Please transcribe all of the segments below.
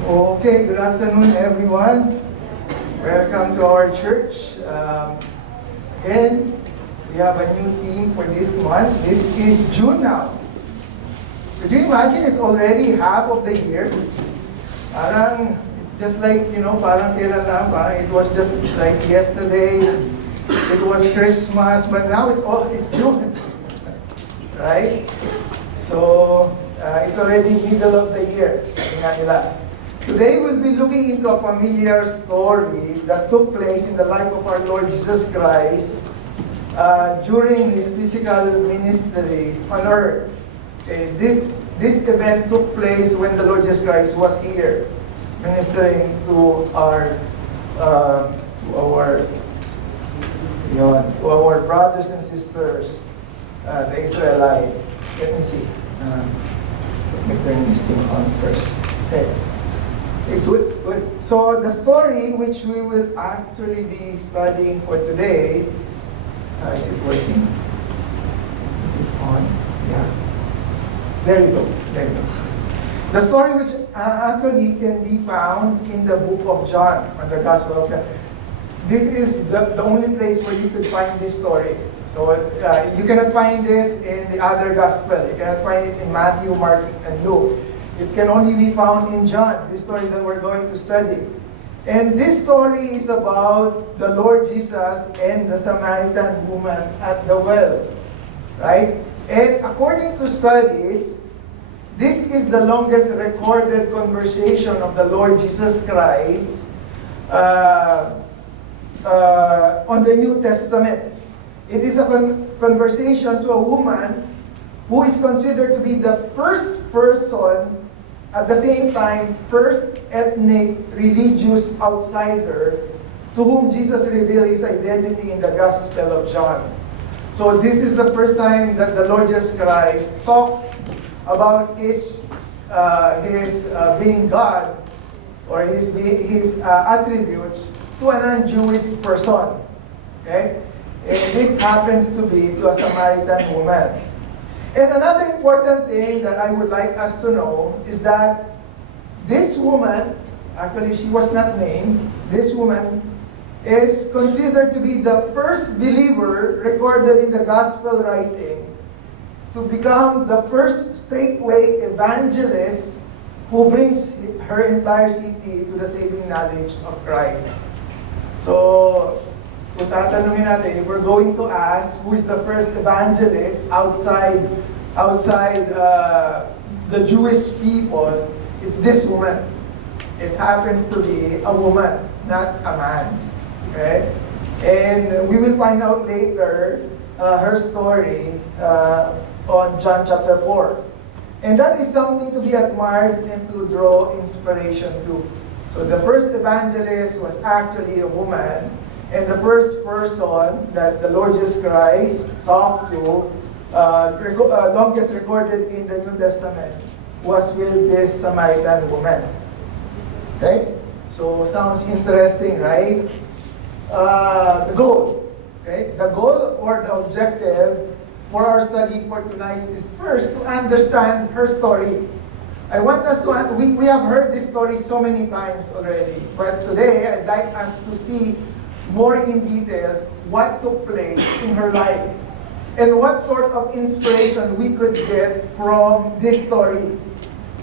Okay, good afternoon, everyone. Welcome to our church. And we have a new theme for this month. This is June now. Could you imagine it's already half of the year? Parang, just like, parang kailan lang, parang it was just like yesterday, it was Christmas, but now it's June. Right? So, it's already middle of the year. Sabi nga nila. Today we'll be looking into a familiar story that took place in the life of our Lord Jesus Christ during His physical ministry on earth. Okay, this event took place when the Lord Jesus Christ was here, ministering to our brothers and sisters, the Israelites. Let me see. Let me turn this thing on first. Okay. Good. So the story which we will actually be studying for today, is it working? Is it on? Yeah. There you go. The story which actually can be found in the book of John, on the Gospel of John. This is the only place where you could find this story. So you cannot find this in the other Gospel. You cannot find it in Matthew, Mark, and Luke. It can only be found in John, this story that we're going to study. And this story is about the Lord Jesus and the Samaritan woman at the well. Right? And according to studies, this is the longest recorded conversation of the Lord Jesus Christ on the New Testament. It is a conversation to a woman who is considered to be the first person, at the same time, first ethnic religious outsider to whom Jesus revealed His identity in the Gospel of John. So this is the first time that the Lord Jesus Christ talked about His being God, or His attributes to a non-Jewish person. Okay? And this happens to be to a Samaritan woman. And another important thing that I would like us to know is that this woman, actually she was not named, this woman is considered to be the first believer recorded in the gospel writing to become the first straightway evangelist who brings her entire city to the saving knowledge of Christ. So, kung tatanungin natin, if we're going to ask who is the first evangelist outside the Jewish people, it's this woman. It happens to be a woman, not a man. Okay? And we will find out later her story on John chapter 4. And that is something to be admired and to draw inspiration to. So the first evangelist was actually a woman. And the first person that the Lord Jesus Christ talked to, longest recorded in the New Testament, was with this Samaritan woman. Okay? So, sounds interesting, right? The goal. Okay? The goal or the objective for our study for tonight is first to understand her story. I want us to, we have heard this story so many times already, but today I'd like us to see more in detail what took place in her life and what sort of inspiration we could get from this story.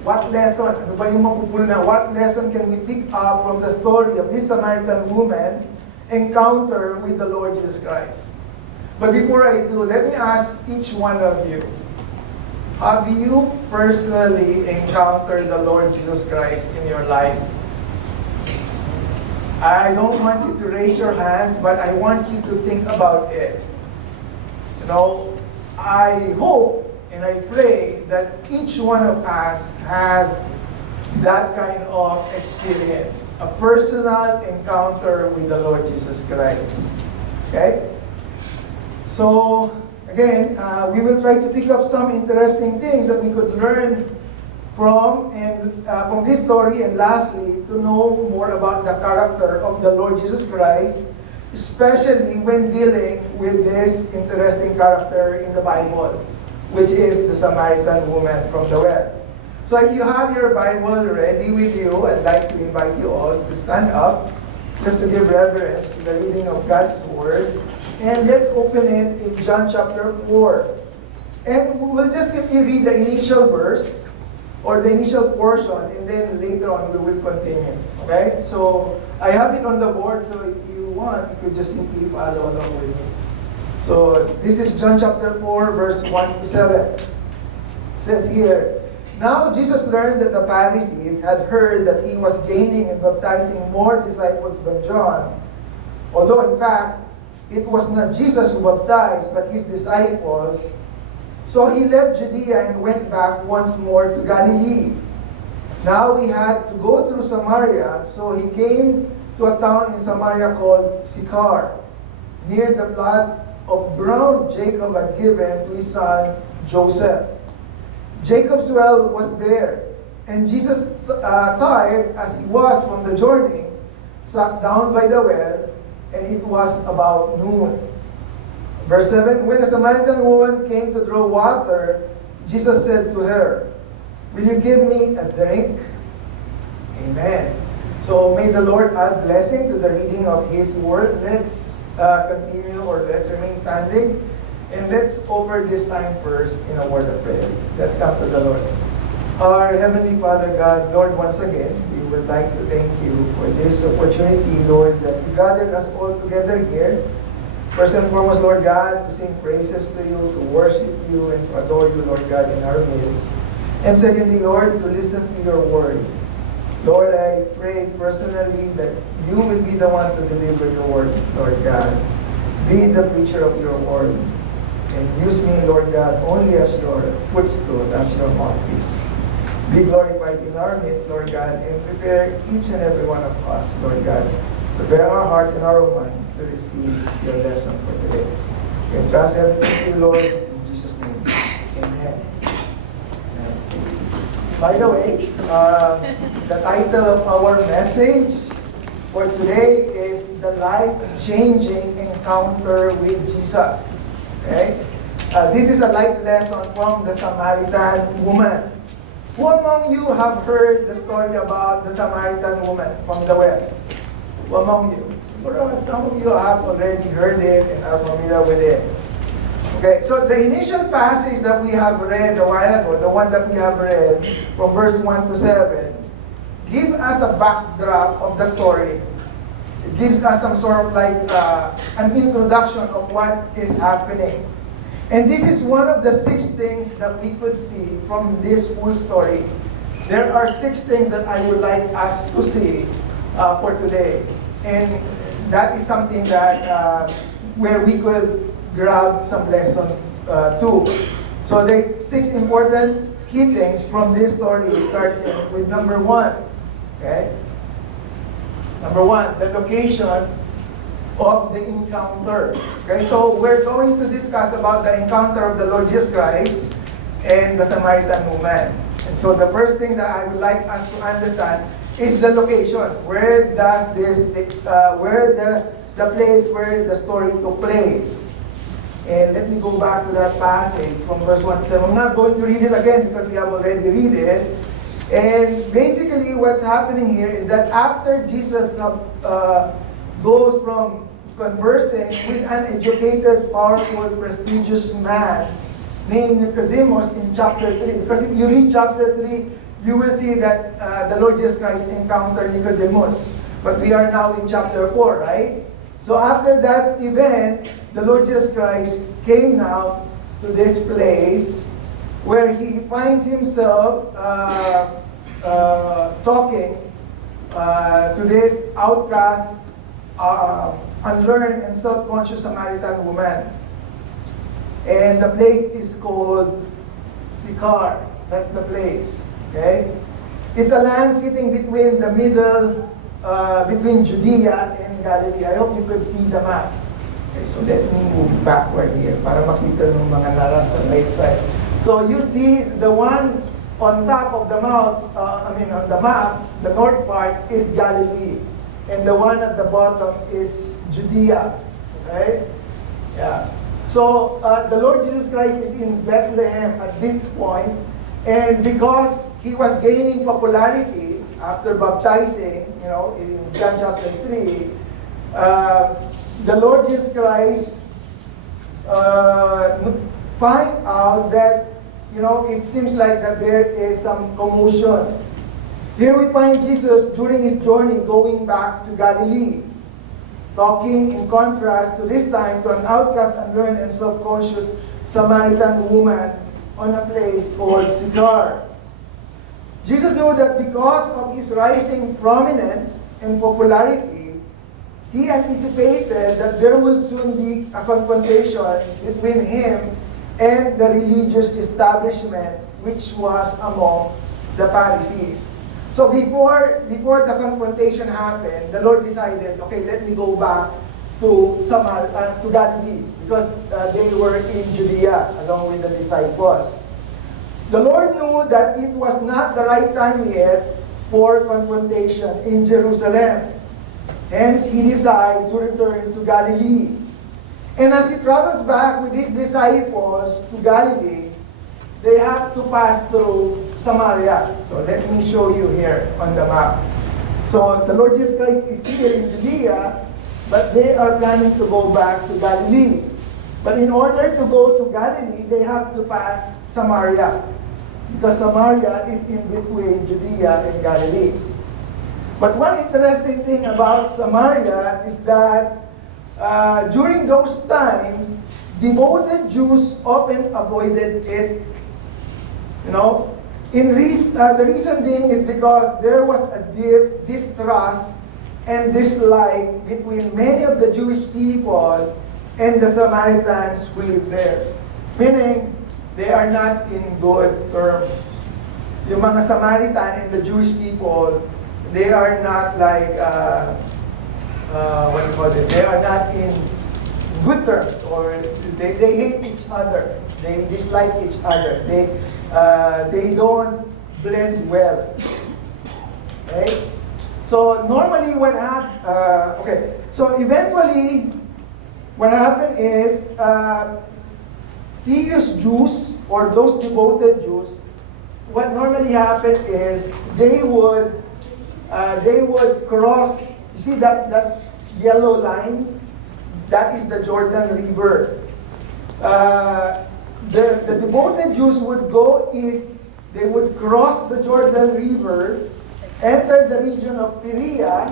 What lesson? Ano ba yung mapupulna? What lesson can we pick up from the story of this Samaritan woman encounter with the Lord Jesus Christ? But before I do, let me ask each one of you, have you personally encountered the Lord Jesus Christ in your life? I don't want you to raise your hands, but I want you to think about it. I hope and I pray that each one of us has that kind of experience, a personal encounter with the Lord Jesus Christ. Okay? So, again, we will try to pick up some interesting things that we could learn from this story, and lastly, to know more about the character of the Lord Jesus Christ, especially when dealing with this interesting character in the Bible, which is the Samaritan woman from the well. So if you have your Bible ready with you, I'd like to invite you all to stand up just to give reverence to the reading of God's Word. And let's open it in John chapter 4. And we'll just simply read the initial verse or the initial portion, and then later on we will continue. Okay? So I have it on the board, so if you want, you could just simply follow along with me. So this is John chapter 4, verse 1 to 7. It says here, "Now Jesus learned that the Pharisees had heard that he was gaining and baptizing more disciples than John. Although in fact, it was not Jesus who baptized, but his disciples. So he left Judea and went back once more to Galilee. Now he had to go through Samaria, so he came to a town in Samaria called Sychar, near the plot of ground Jacob had given to his son Joseph. Jacob's well was there, and Jesus, tired as he was from the journey, sat down by the well, and it was about noon." Verse 7, "When a Samaritan woman came to draw water, Jesus said to her, 'Will you give me a drink?'" Amen. So may the Lord add blessing to the reading of His Word. Let's continue, or let's remain standing. And let's offer this time first in a word of prayer. Let's come to the Lord. Our Heavenly Father God, Lord, once again, we would like to thank you for this opportunity, Lord, that you gathered us all together here. First and foremost, Lord God, to sing praises to you, to worship you, and to adore you, Lord God, in our midst. And secondly, Lord, to listen to your word. Lord, I pray personally that you will be the one to deliver your word, Lord God. Be the preacher of your word. And use me, Lord God, only as your footstool, as your mouthpiece. Be glorified in our midst, Lord God, and prepare each and every one of us, Lord God. Prepare our hearts and our minds to receive your lesson for today. We entrust everything to you, Lord, in Jesus' name. Amen. By the way, the title of our message for today is The Life-Changing Encounter with Jesus. Okay? This is a life lesson from the Samaritan woman. Who among you have heard the story about the Samaritan woman from the well? Who among you? Some of you have already heard it and are familiar with it. Okay, so the initial passage that we have read a while ago, the one that we have read from verse 1 to 7, gives us a backdrop of the story. It gives us some sort of like an introduction of what is happening. And this is one of the 6 things that we could see from this full story. There are 6 things that I would like us to see for today. And that is something that where we could grab some lesson too. So the 6 important key things from this story, starting with number 1. Okay? Number 1, the location of the encounter. Okay, so we're going to discuss about the encounter of the Lord Jesus Christ and the Samaritan woman. And so the first thing that I would like us to understand is the location. Where does where the place where the story took place? And let me go back to that passage from verse 1 to 7. I'm not going to read it again because we have already read it. And basically what's happening here is that after Jesus goes from conversing with an educated, powerful, prestigious man named Nicodemus in chapter 3. Because if you read chapter 3, you will see that the Lord Jesus Christ encountered Nicodemus. But we are now in chapter 4, right? So after that event, the Lord Jesus Christ came now to this place where he finds himself talking to this outcast, unlearned and self-conscious Samaritan woman. And the place is called Sychar. That's the place. Okay? It's a land sitting between the middle, between Judea and Galilee. I hope you could see the map. Okay, so let me move backward here para makita ng mga nasa right side. So you see the one on top of the mount, on the map, the north part is Galilee. And the one at the bottom is Judea. Okay? Yeah. So the Lord Jesus Christ is in Bethlehem at this point. And because he was gaining popularity after baptizing, in John chapter 3, the Lord Jesus Christ find out that, it seems like that there is some commotion. Here we find Jesus during his journey going back to Galilee, talking in contrast to this time to an outcast, unlearned, and self-conscious Samaritan woman on a place called Sychar. Jesus knew that because of his rising prominence and popularity, he anticipated that there would soon be a confrontation between him and the religious establishment, which was among the Pharisees. So before the confrontation happened, the Lord decided, okay, let me go back to Galilee, because they were in Judea along with the disciples. The Lord knew that it was not the right time yet for confrontation in Jerusalem. Hence, he decided to return to Galilee. And as he travels back with his disciples to Galilee, they have to pass through Samaria. So let me show you here on the map. So the Lord Jesus Christ is here in Judea, but they are planning to go back to Galilee. But in order to go to Galilee, they have to pass Samaria, because Samaria is in between Judea and Galilee. But one interesting thing about Samaria is that during those times, devoted Jews often avoided it. The reason being is because there was a deep distrust and dislike between many of the Jewish people and the Samaritans who live there. Meaning, they are not in good terms. Yung mga Samaritan and the Jewish people, they are not like, they are not in good terms, or they hate each other. They dislike each other. They don't blend well. Right? So normally eventually what happened is pious Jews, or those devoted Jews, what normally happened is they would cross. You see that yellow line? That is the Jordan River. The devoted Jews would go east. They would cross the Jordan River, enter the region of Perea,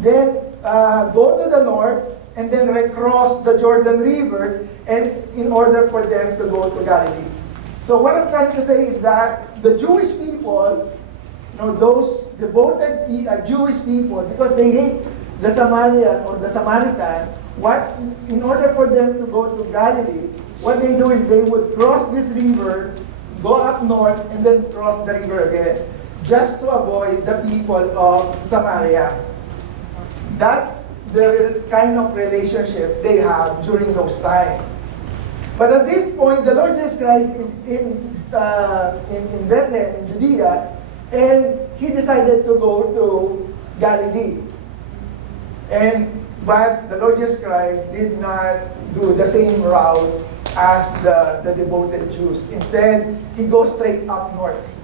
then go to the north, and then recross the Jordan River, and in order for them to go to Galilee. So what I'm trying to say is that the Jewish people, those devoted Jewish people, because they hate the Samaritan or the Samaritan, in order for them to go to Galilee, what they do is they would cross this river, go up north, and then cross the river again, just to avoid the people of Samaria. That's the kind of relationship they have during those times. But at this point, the Lord Jesus Christ is in Bethlehem, in Judea, and he decided to go to Galilee. But the Lord Jesus Christ did not do the same route as the devoted Jews. Instead, he goes straight up north.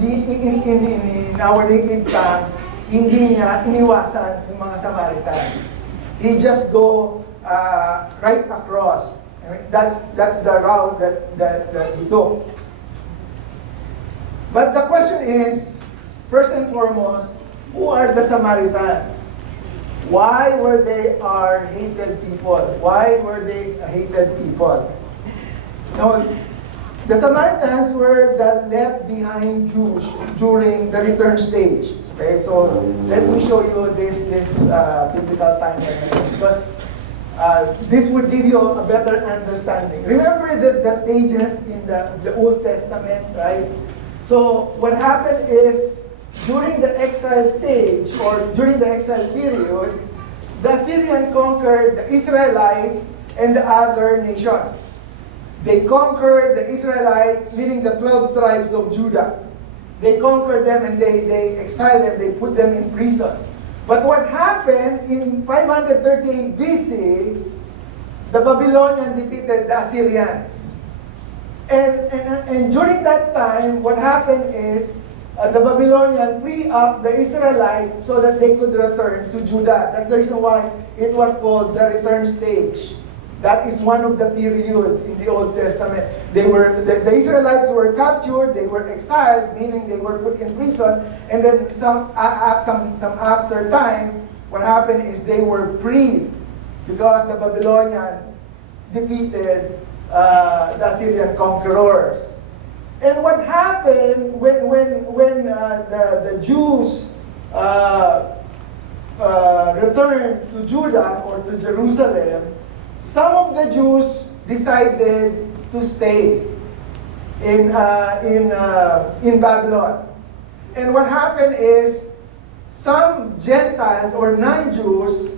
In our native tongue, hindi niya iniwasan yung mga Samaritan. He just go right across. That's the route that he took. But the question is, first and foremost, who are the Samaritans? Why were they hated people? Why were they hated people? Now, the Samaritans were the left behind Jews during the return stage. Okay, so let me show you this biblical timeline, because this would give you a better understanding. Remember the stages in the Old Testament, right? So what happened is, during the exile stage, or during the exile period, the Assyrian conquered the Israelites and the other nations. They conquered the Israelites, meaning the 12 tribes of Judah. They conquered them and they exiled them, they put them in prison. But what happened in 538 BC, the Babylonians defeated the Assyrians. And during that time, what happened is the Babylonian free up the Israelites so that they could return to Judah. That's the reason why it was called the return stage. That is one of the periods in the Old Testament. The Israelites were captured, they were exiled, meaning they were put in prison, and then some after time, what happened is they were freed because the Babylonian defeated the Assyrian conquerors. And what happened when the Jews returned to Judah or to Jerusalem, some of the Jews decided to stay in Babylon. And what happened is some Gentiles or non-Jews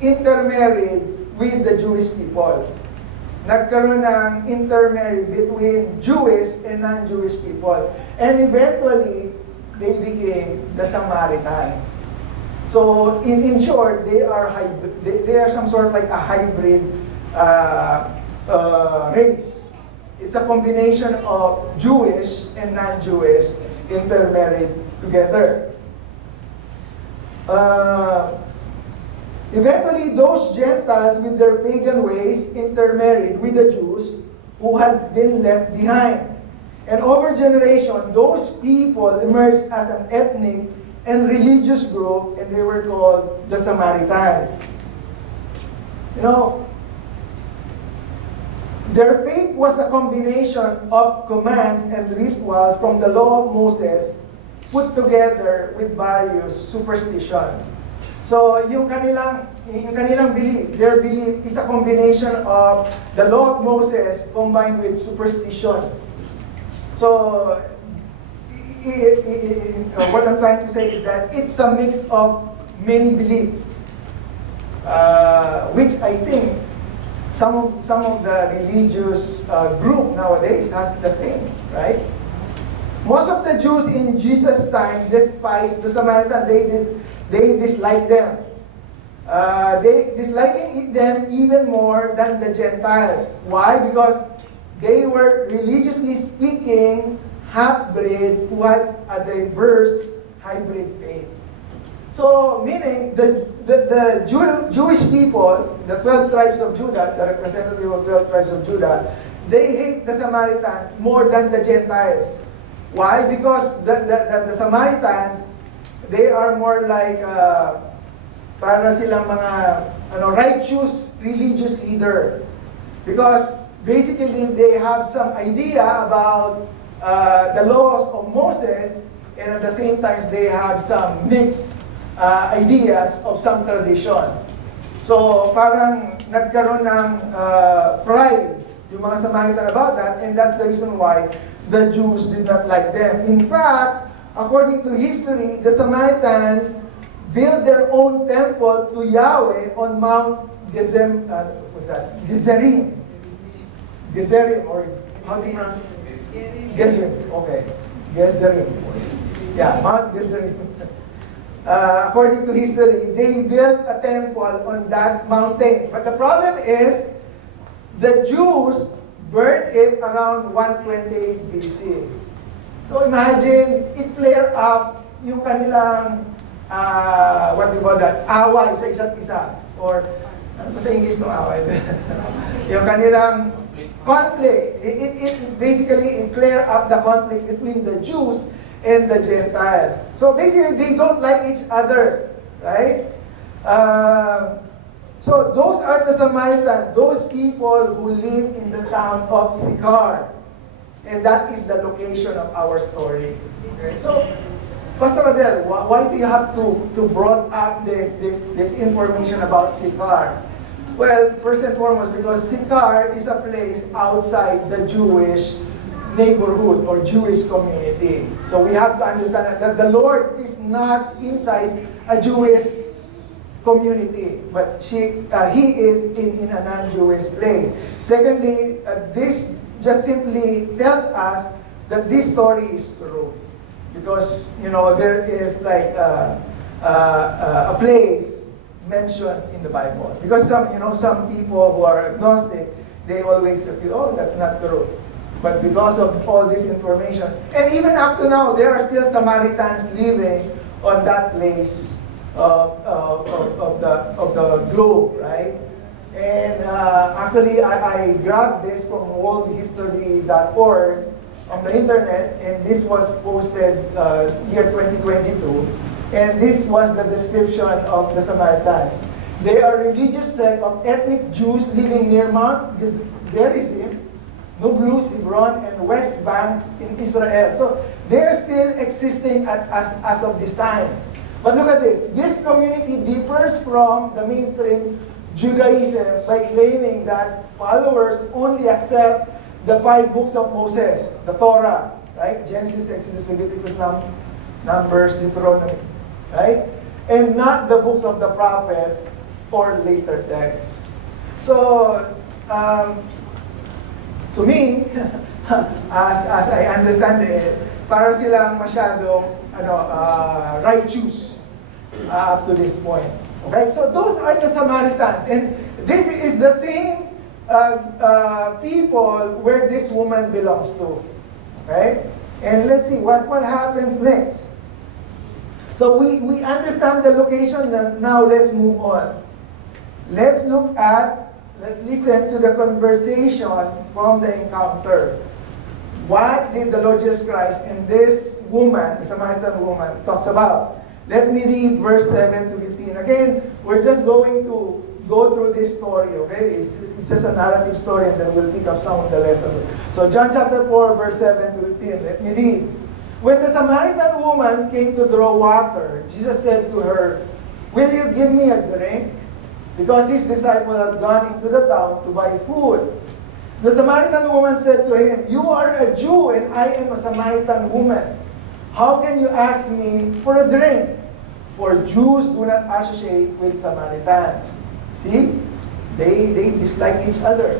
intermarried with the Jewish people. Nagkaroon ng intermarry between Jewish and non-Jewish people. And eventually, they became the Samaritans. So, in short, they are some sort of like a hybrid race. It's a combination of Jewish and non-Jewish intermarried together. Eventually, those Gentiles with their pagan ways intermarried with the Jews who had been left behind. And over generation, those people emerged as an ethnic and religious group, and they were called the Samaritans. You know, their faith was a combination of commands and rituals from the law of Moses put together with various superstitions. So, yung kanilang belief, their belief is a combination of the law of Moses combined with superstition. So, what I'm trying to say is that it's a mix of many beliefs, which I think some of the religious group nowadays has the same, right? Most of the Jews in Jesus' time despised the Samaritans. They disliked them. They disliking them even more than the Gentiles. Why? Because they were religiously speaking half-breed who had a diverse hybrid faith. So, meaning the Jewish people, the 12 tribes of Judah, the representative of 12 tribes of Judah, they hate the Samaritans more than the Gentiles. Why? Because the Samaritans, they are more like para silang mga righteous religious leader. Because basically they have some idea about the laws of Moses, and at the same time they have some mixed ideas of some tradition. So parang nagkaroon ng pride yung mga Samaritan about that, and that's the reason why the Jews did not like them. In fact, according to history, the Samaritans built their own temple to Yahweh on Mount Gezerim. Gezerim, or how do you pronounce it? Gezerim, okay. Gezerim. Yeah, Mount Gezerim. According to history, they built a temple on that mountain. But the problem is, the Jews burned it around 128 BC. So imagine, it flare up yung kanilang, what do you call that, away sa isa't isa. Or, ano pa sa English no away? Yung kanilang conflict. It basically, it clear up the conflict between the Jews and the Gentiles. So basically, they don't like each other, right? So those are the Samaritans, those people who live in the town of Sychar. And that is the location of our story. Okay? So, Pastor Adel, why do you have to brought up this information about Sychar? Well, first and foremost, because Sychar is a place outside the Jewish neighborhood or Jewish community. So we have to understand that the Lord is not inside a Jewish community, but He is in a non-Jewish place. Secondly, this just simply tells us that this story is true, because there is like a place mentioned in the Bible. Because some people who are agnostic, they always refute, oh, that's not true. But because of all this information, and even up to now, there are still Samaritans living on that place of the globe, right? And actually, I grabbed this from worldhistory.org on the internet, and this was posted year 2022. And this was the description of the Samaritans. They are a religious sect of ethnic Jews living near Mount Gerizim, Nablus, Hebron, and West Bank in Israel. So they are still existing as of this time. But look at this. This community differs from the mainstream Judaism by claiming that followers only accept the 5 books of Moses, the Torah, right? Genesis, Exodus, Leviticus, Numbers, Deuteronomy, right? And not the books of the prophets or later texts. So, to me, as I understand it, para silang masyadong righteous up to this point. Okay, so those are the Samaritans, and this is the same people where this woman belongs to. Okay, and let's see what happens next. So we understand the location, and now let's move on. Let's listen to the conversation from the encounter. What did the Lord Jesus Christ and this woman, the Samaritan woman, talks about? Let me read verse 7 to 15. Again, we're just going to go through this story, okay? It's just a narrative story, and then we'll pick up some of the lessons. So John chapter 4, verse 7 to 15. Let me read. When the Samaritan woman came to draw water, Jesus said to her, "Will you give me a drink?" Because his disciples had gone into the town to buy food. The Samaritan woman said to him, "You are a Jew and I am a Samaritan woman. How can you ask me for a drink?" For Jews do not associate with Samaritans. See? They dislike each other.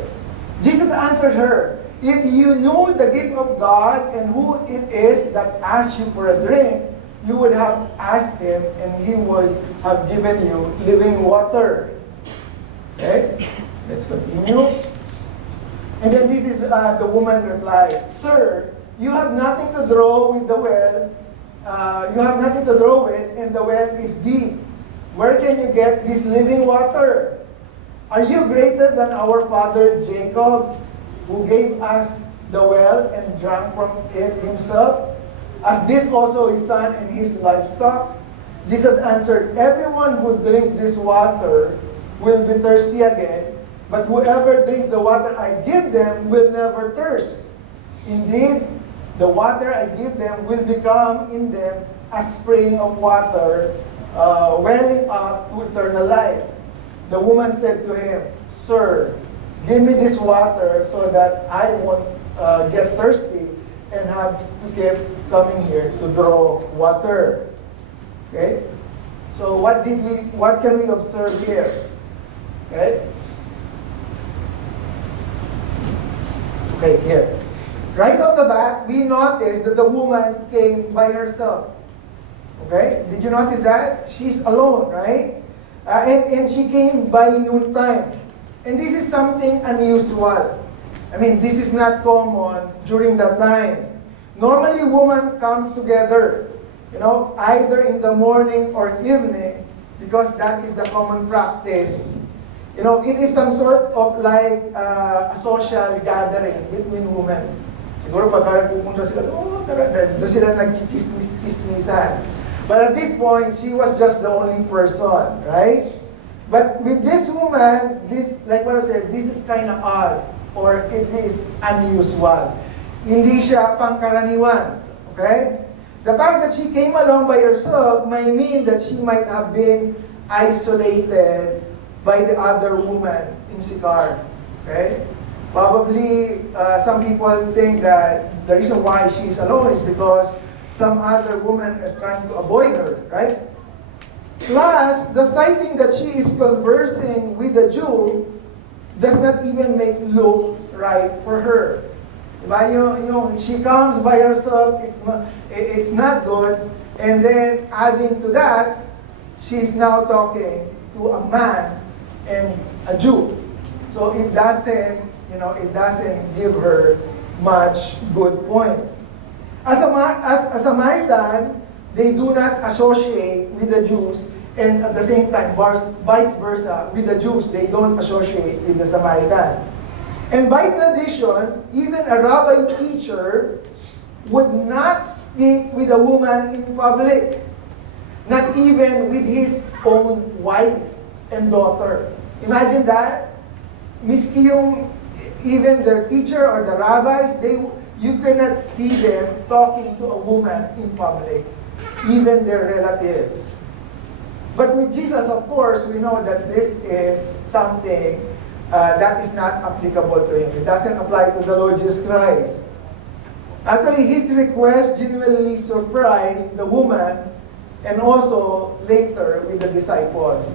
Jesus answered her, "If you knew the gift of God and who it is that asks you for a drink, you would have asked him and he would have given you living water." Okay? Let's continue. And then this is the woman replied, "Sir, you have nothing to draw with the well. You have nothing to draw with, and the well is deep. Where can you get this living water? Are you greater than our father Jacob, who gave us the well and drank from it himself, as did also his son and his livestock?" Jesus answered, "Everyone who drinks this water will be thirsty again, but whoever drinks the water I give them will never thirst. Indeed, the water I give them will become in them a spring of water, welling up to eternal life." The woman said to him, "Sir, give me this water so that I won't get thirsty and have to keep coming here to draw water." Okay? So what can we observe here? Okay? Okay, here. Right off the bat, we notice that the woman came by herself. Okay? Did you notice that? She's alone, right? And she came by noontime. And this is something unusual. I mean, this is not common during that time. Normally, women come together, either in the morning or evening, because that is the common practice. It is some sort of like a social gathering between women. Siguro pagka pupunta sila, doon sila nagchichismis-chismisan. But at this point, she was just the only person, right? But with this woman, like what I said, this is kind of odd, or it is unusual. Hindi siya pangkaraniwan, okay? The fact that she came along by herself might mean that she might have been isolated by the other woman in Sychar, okay? Probably, some people think that the reason why she's alone is because some other woman is trying to avoid her, right? Plus, the sighting that she is conversing with a Jew does not even make look right for her. Diba? She comes by herself, it's not good, and then adding to that, she's now talking to a man and a Jew. So it doesn't give her much good points. As a Samaritan, they do not associate with the Jews, and at the same time, vice versa, with the Jews, they don't associate with the Samaritan. And by tradition, even a rabbi teacher would not speak with a woman in public, not even with his own wife and daughter. Imagine that. Miski yung, even their teacher or the rabbis, you cannot see them talking to a woman in public, even their relatives. But with Jesus, of course, we know that this is something that is not applicable to him. It doesn't apply to the Lord Jesus Christ. Actually, his request genuinely surprised the woman and also later with the disciples.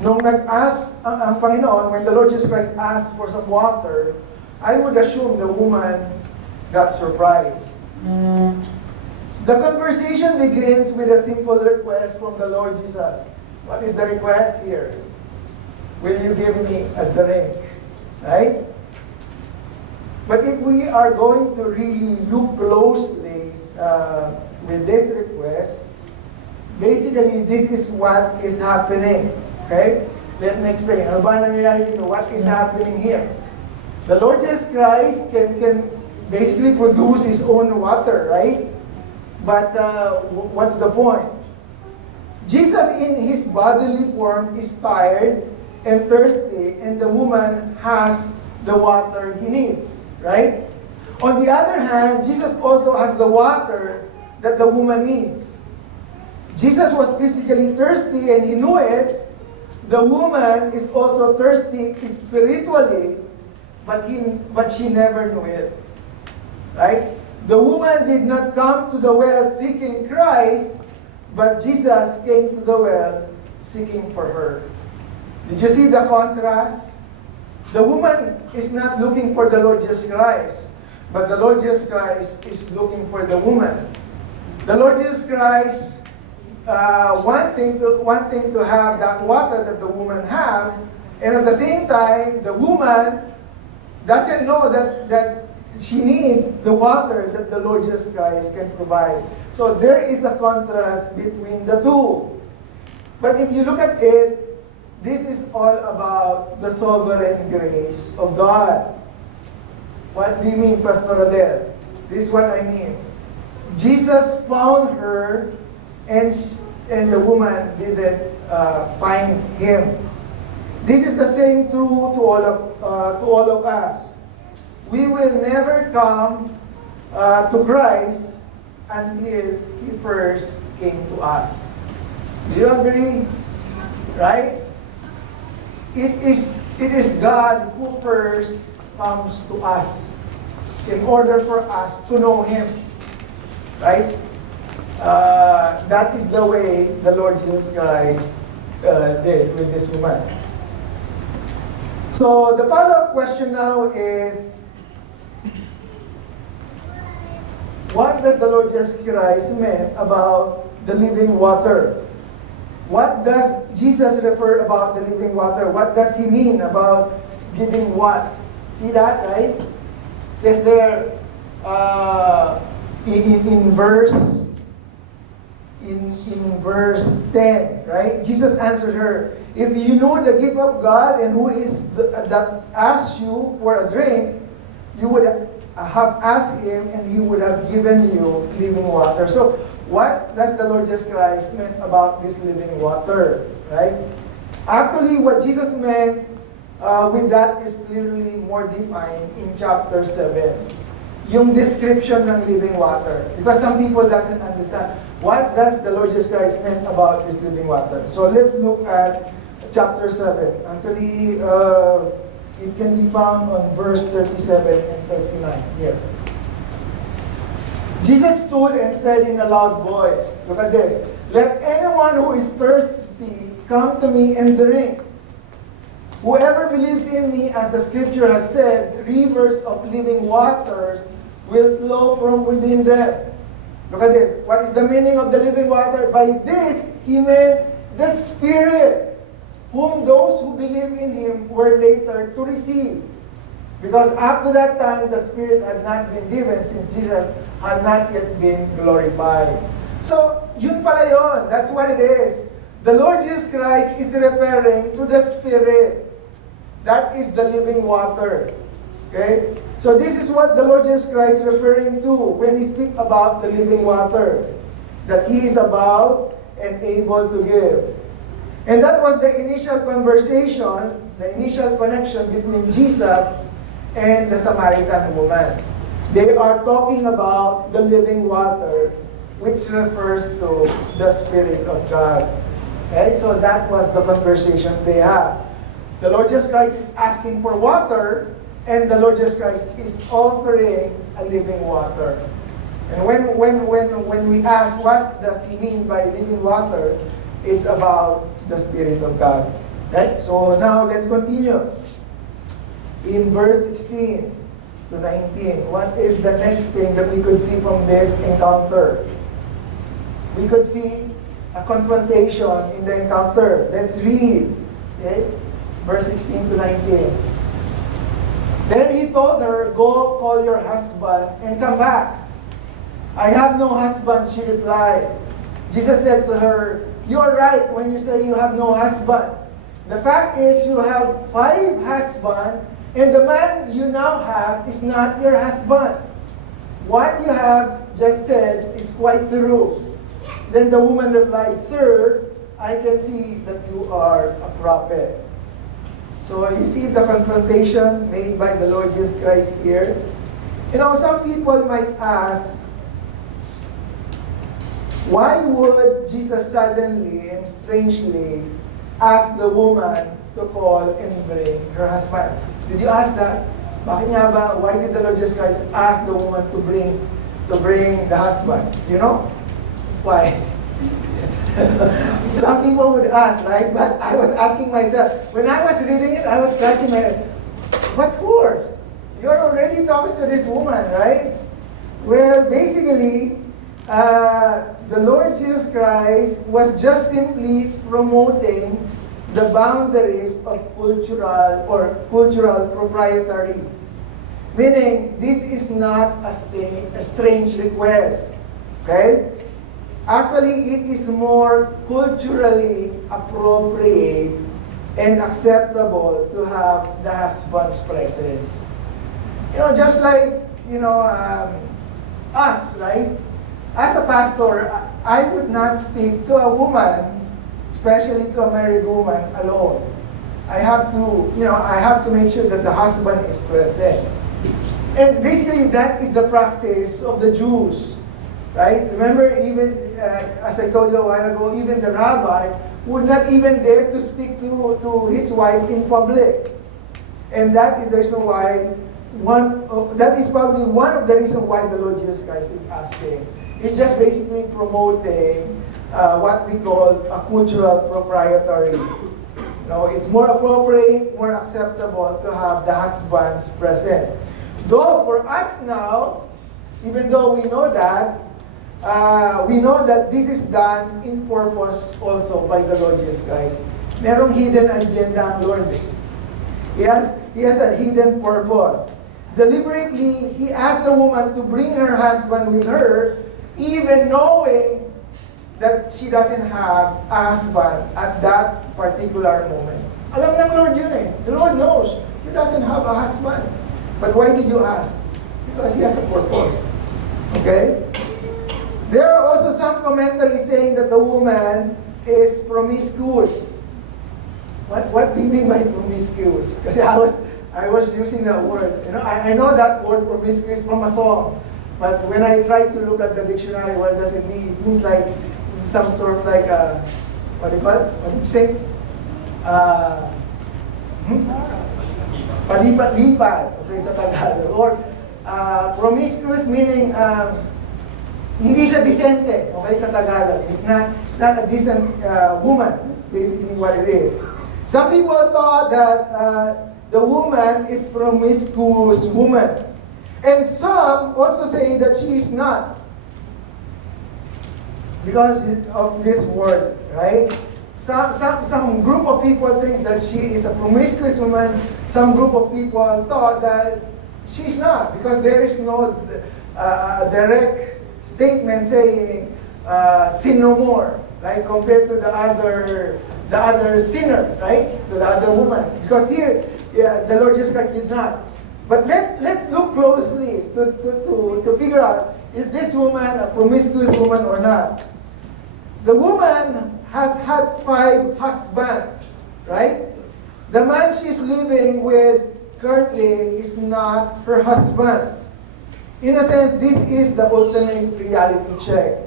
Nung nag-ask ang Panginoon, when the Lord Jesus Christ asked for some water, I would assume the woman got surprised. The conversation begins with a simple request from the Lord Jesus. What is the request here? Will you give me a drink? Right? But if we are going to really look closely with this request, basically this is what is happening. Okay? Let me explain. Ano ba nangyayari dito? What is happening here? The Lord Jesus Christ can basically produce his own water, right? But what's the point? Jesus in his bodily form is tired and thirsty, and the woman has the water he needs, right? On the other hand, Jesus also has the water that the woman needs. Jesus was physically thirsty and he knew it. The woman is also thirsty spiritually, but she never knew it. Right? The woman did not come to the well seeking Christ, but Jesus came to the well seeking for her. Did you see the contrast? The woman is not looking for the Lord Jesus Christ, but the Lord Jesus Christ is looking for the woman. The Lord Jesus Christ wanting to have that water that the woman has, and at the same time, the woman doesn't know that she needs the water that the Lord Jesus Christ can provide. So there is a contrast between the two. But if you look at it, this is all about the sovereign grace of God. What do you mean, Pastor Adel? This is what I mean. Jesus found her, and the woman didn't find him. This is the same true to all of us. We will never come to Christ until he first came to us. Do you agree? Right? It is God who first comes to us in order for us to know him. Right? That is the way the Lord Jesus Christ did with this woman. So the follow-up question now is, what does the Lord Jesus Christ mean about the living water? What does Jesus refer about the living water? What does he mean about giving what? See that, right? It says there in verse 10, right? Jesus answered her, if you know the gift of God and who is that asks you for a drink, you would have asked him and he would have given you living water. So what does the Lord Jesus Christ meant about this living water, right? Actually, what Jesus meant with that is clearly more defined in chapter 7. Yung description ng living water. Because some people doesn't understand. What does the Lord Jesus Christ meant about this living water? So let's look at chapter 7. Actually, it can be found on verse 37 and 39 here. Jesus stood and said in a loud voice, look at this, let anyone who is thirsty come to me and drink. Whoever believes in me, as the scripture has said, rivers of living waters will flow from within them. Look at this. What is the meaning of the living water? By this, he meant the Spirit, whom those who believe in him were later to receive. Because up to that time, the Spirit had not been given since Jesus had not yet been glorified. So, yun pala yun. That's what it is. The Lord Jesus Christ is referring to the Spirit. That is the living water. Okay? So this is what the Lord Jesus Christ is referring to when He speaks about the living water. That He is about and able to give. And that was the initial conversation, the initial connection between Jesus and the Samaritan woman. They are talking about the living water, which refers to the Spirit of God. Okay? So that was the conversation they had. The Lord Jesus Christ is asking for water, and the Lord Jesus Christ is offering a living water. And when we ask what does He mean by living water, it's about the Spirit of God. Okay? So now let's continue. In verse 16 to 19, what is the next thing that we could see from this encounter? We could see a confrontation in the encounter. Let's read. Okay? Verse 16 to 19. Then He told her, "Go call your husband and come back." "I have no husband," she replied. Jesus said to her, "You are right when you say you have no husband. The fact is you have 5 husbands, and the man you now have is not your husband. What you have just said is quite true." Then the woman replied, "Sir, I can see that you are a prophet." So you see the confrontation made by the Lord Jesus Christ here. You know, some people might ask, why would Jesus suddenly and strangely ask the woman to call and bring her husband? Did you ask that? Bakit nga ba? Why did the Lord Jesus Christ ask the woman to bring the husband? You know? Why? Some people would ask, right? But I was asking myself, when I was reading it, I was scratching my head. What for? You're already talking to this woman, right? Well, basically, the Lord Jesus Christ was just simply promoting the boundaries of cultural proprietary. Meaning, this is not a strange request. Okay? Actually, it is more culturally appropriate and acceptable to have the husband's presence. You know, just like, us, right? As a pastor, I would not speak to a woman, especially to a married woman, alone. I have to make sure that the husband is present. And basically, that is the practice of the Jews. Right? Remember, even as I told you a while ago, even the rabbi would not even dare to speak to his wife in public. And that is the reason why that is probably one of the reasons why the Lord Jesus Christ is asking. It's just basically promoting what we call a cultural proprietary. You know, it's more appropriate, more acceptable to have the husbands present. Though for us now, even though we know that this is done in purpose also by the Lord Jesus Christ. Merong hidden agenda ang Lord. He has a hidden purpose. Deliberately, He asked the woman to bring her husband with her, even knowing that she doesn't have a husband at that particular moment. Alam ng Lord yun eh. The Lord knows He doesn't have a husband. But why did you ask? Because He has a purpose. Okay? There are also some commentaries saying that the woman is promiscuous. What do you mean by promiscuous? Kasi I was using that word. You know, I know that word promiscuous from a song. But when I try to look at the dictionary, what does it mean? It means like some sort of like what do you call it? What did you say? Palipat-lipat. Okay, sa Tagalog. Or promiscuous meaning hindi siya decente, okay, sa Tagalog. It's not a decent woman. That's basically what it is. Some people thought that the woman is promiscuous woman. And some also say that she is not. Because of this word, right? some group of people thinks that she is a promiscuous woman. Some group of people thought that she's not, because there is no direct statement saying sin no more, right? Compared to the other sinner, right? To the other woman. Because here, the Lord Jesus Christ did not. But let's look closely to figure out, is this woman a promiscuous woman or not? The woman has had 5 husbands, right? The man she's living with currently is not her husband. In a sense, this is the ultimate reality check.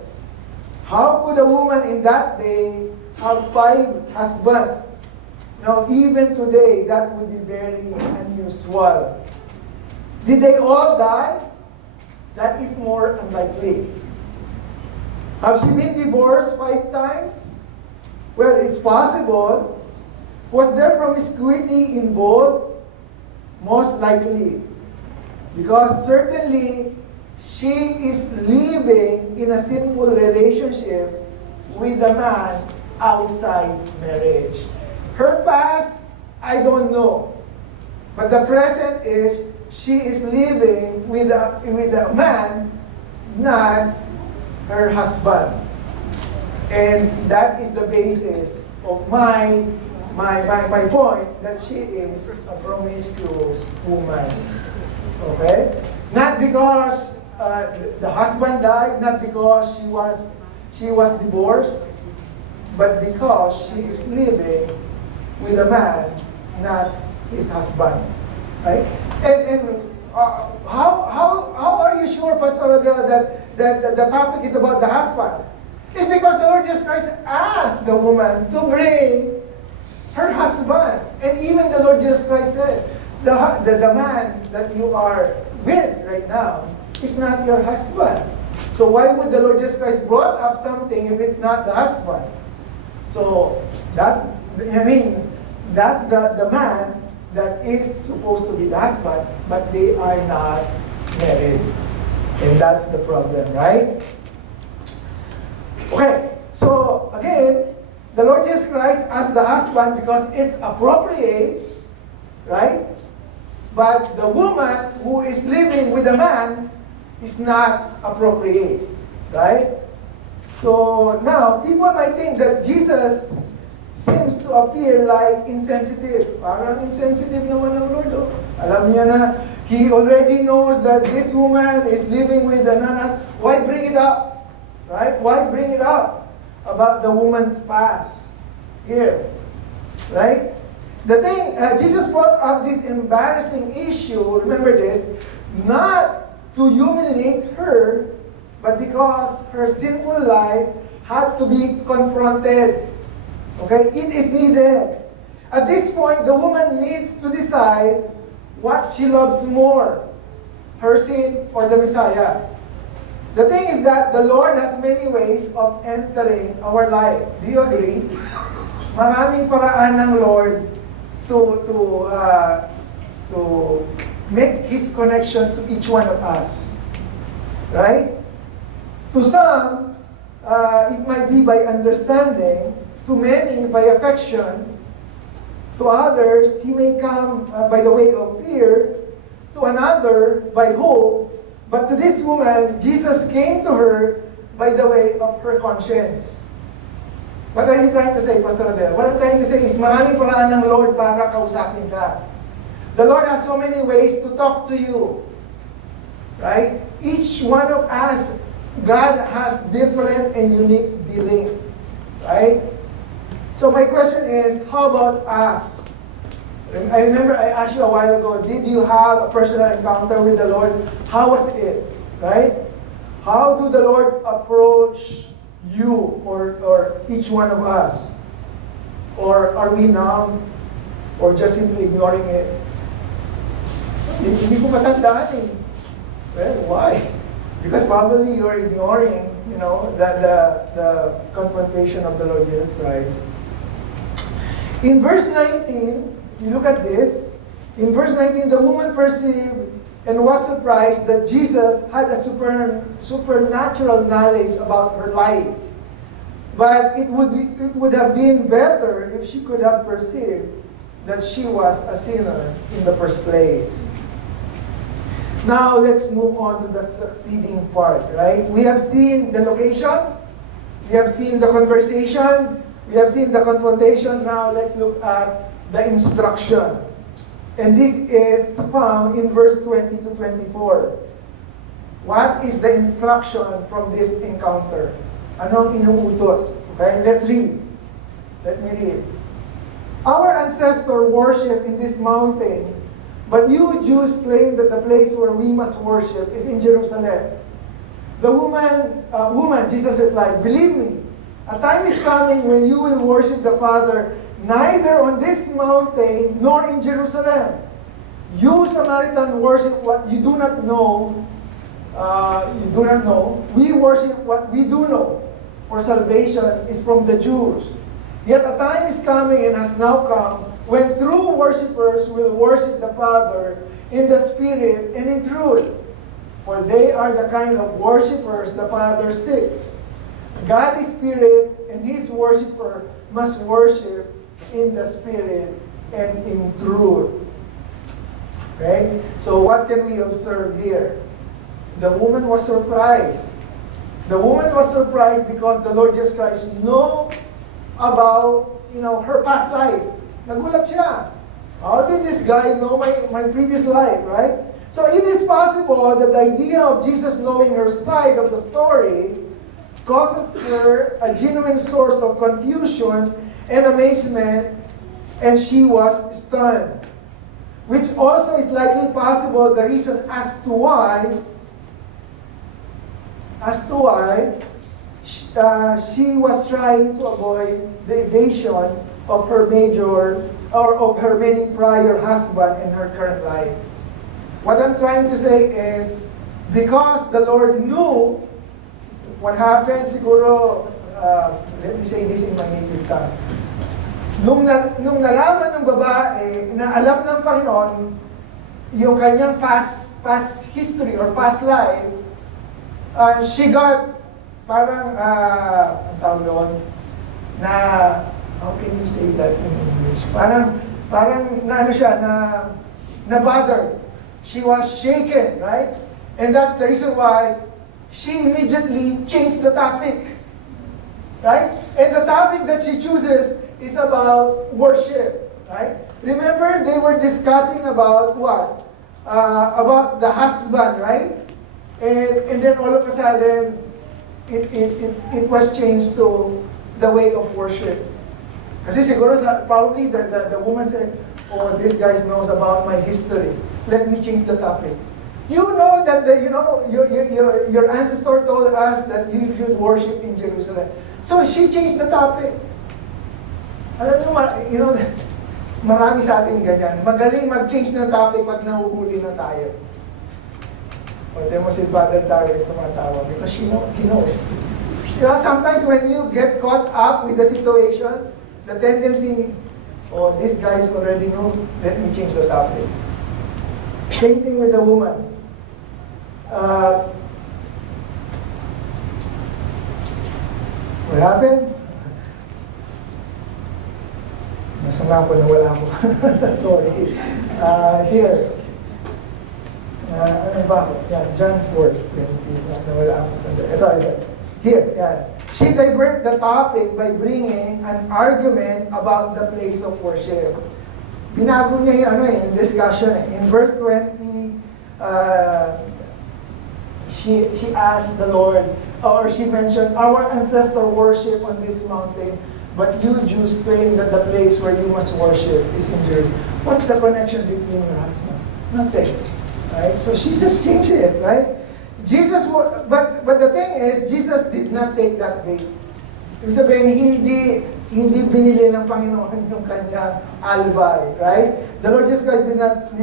How could a woman in that day have 5 husbands? Now, even today, that would be very unusual. Did they all die? That is more unlikely. Have she been divorced 5 times? Well, it's possible. Was there promiscuity involved? Most likely. Because certainly, she is living in a sinful relationship with a man outside marriage. Her past, I don't know. But the present is, she is living with a man, not her husband. And that is the basis of my point, that she is a promiscuous woman. Okay? Not because the husband died, not because she was divorced, but because she is living with a man, not his husband. Right? And how are you sure, Pastor Adele, that the topic is about the husband? It's because the Lord Jesus Christ asked the woman to bring her husband. And even the Lord Jesus Christ said, the man that you are with right now is not your husband. So why would the Lord Jesus Christ brought up something if it's not the husband? So that's the man that is supposed to be the husband, but they are not married. And that's the problem, right? Okay, so again, the Lord Jesus Christ as the husband because it's appropriate, right? But the woman who is living with the man is not appropriate, right? So now, people might think that Jesus seems to appear like insensitive. Parang insensitive naman ng Lord. Oh. Alam niya na, He already knows that this woman is living with another. Why bring it up? Right? Why bring it up about the woman's past here? Right? The thing, Jesus brought up this embarrassing issue, remember this, not to humiliate her, but because her sinful life had to be confronted. Okay? It is needed. At this point, the woman needs to decide what she loves more, her sin or the Messiah. The thing is that the Lord has many ways of entering our life. Do you agree? Maraming paraan ng Lord to make His connection to each one of us. Right? To some, it might be by understanding. To many, by affection. To others, He may come by the way of fear. To another, by hope. But to this woman, Jesus came to her by the way of her conscience. What are you trying to say, Pastor Adele? What I'm trying to say is maraming paraan ng Lord para kausapin ka. The Lord has so many ways to talk to you. Right? Each one of us, God has different and unique dealing. Right? So my question is, how about us? I remember I asked you a while ago, did you have a personal encounter with the Lord? How was it? Right? How do the Lord approach you or each one of us? Or are we numb? Or just simply ignoring it? Hindi ko matandaan eh. Well, why? Because probably you're ignoring, the confrontation of the Lord Jesus Christ. In verse 19, you look at this. In verse 19, the woman perceived and was surprised that Jesus had a supernatural knowledge about her life. But it would have been better if she could have perceived that she was a sinner in the first place. Now, let's move on to the succeeding part, right? We have seen the location, we have seen the conversation, we have seen the confrontation. Now, let's look at the instruction. And this is found in verse 20 to 24. What is the instruction from this encounter? Anong inuutos? Okay, let's read. Let me read. Our ancestor worshipped in this mountain, but you Jews claim that the place where we must worship is in Jerusalem. The woman, Jesus replied, believe me, a time is coming when you will worship the Father neither on this mountain nor in Jerusalem. You Samaritan worship what you do not know. We worship what we do know, for salvation is from the Jews. Yet a time is coming and has now come when true worshipers will worship the Father in the Spirit and in truth. For they are the kind of worshipers the Father seeks. God is Spirit, and His worshiper must worship in the Spirit and in truth. Okay? So what can we observe here? The woman was surprised. The woman was surprised because the Lord Jesus Christ knew about, her past life. Nagulat siya. How did this guy know my previous life, right? So it is possible that the idea of Jesus knowing her side of the story causes her a genuine source of confusion and amazement, and she was stunned. Which also is likely possible the reason as to why she was trying to avoid the evasion of her of her many prior husband in her current life. What I'm trying to say is, because the Lord knew what happened, siguro, let me say this in my native tongue. Nung nalaman ng babae na alam ng Panginoon yung kanyang past history or past life, she got parang, ang tawag doon, na, how can you say that in English? Parang na ano siya, na bothered. She was shaken, right? And that's the reason why she immediately changed the topic. Right? And the topic that she chooses is about worship. Right? Remember, they were discussing about what? About the husband, right? And then all of a sudden, it was changed to the way of worship. Kasi siguro, probably the woman said, oh, this guy knows about my history. Let me change the topic. You know that your ancestor told us that you should worship in Jerusalem. So she changed the topic. Alam niyo, marami sa atin ganyan. Magaling mag-change ng topic pag nahuhuli na tayo. O, mo si Father Darwin tumatawa because he knows. Sometimes when you get caught up with the situation, the tendency, oh, these guys already know, let me change the topic. Same thing with the woman. What happened? Masama ko na wala ko. Sorry. Here. Ano ba? Yan, John 4:20. Nawala ako sa... Ito. Here, yan. She diverted the topic by bringing an argument about the place of worship. Binago niya yung discussion. In verse 20, she asked the Lord, or she mentioned, our ancestor worship on this mountain, but you Jews claim that the place where you must worship is in Jerusalem. What's the connection between your husband? Nothing. Right? So she just changed it, right? But the thing is, Jesus did not take that bait. Ibig sabihin, hindi binili ng Panginoon yung kanyang alibi, right? The Lord Jesus Christ did not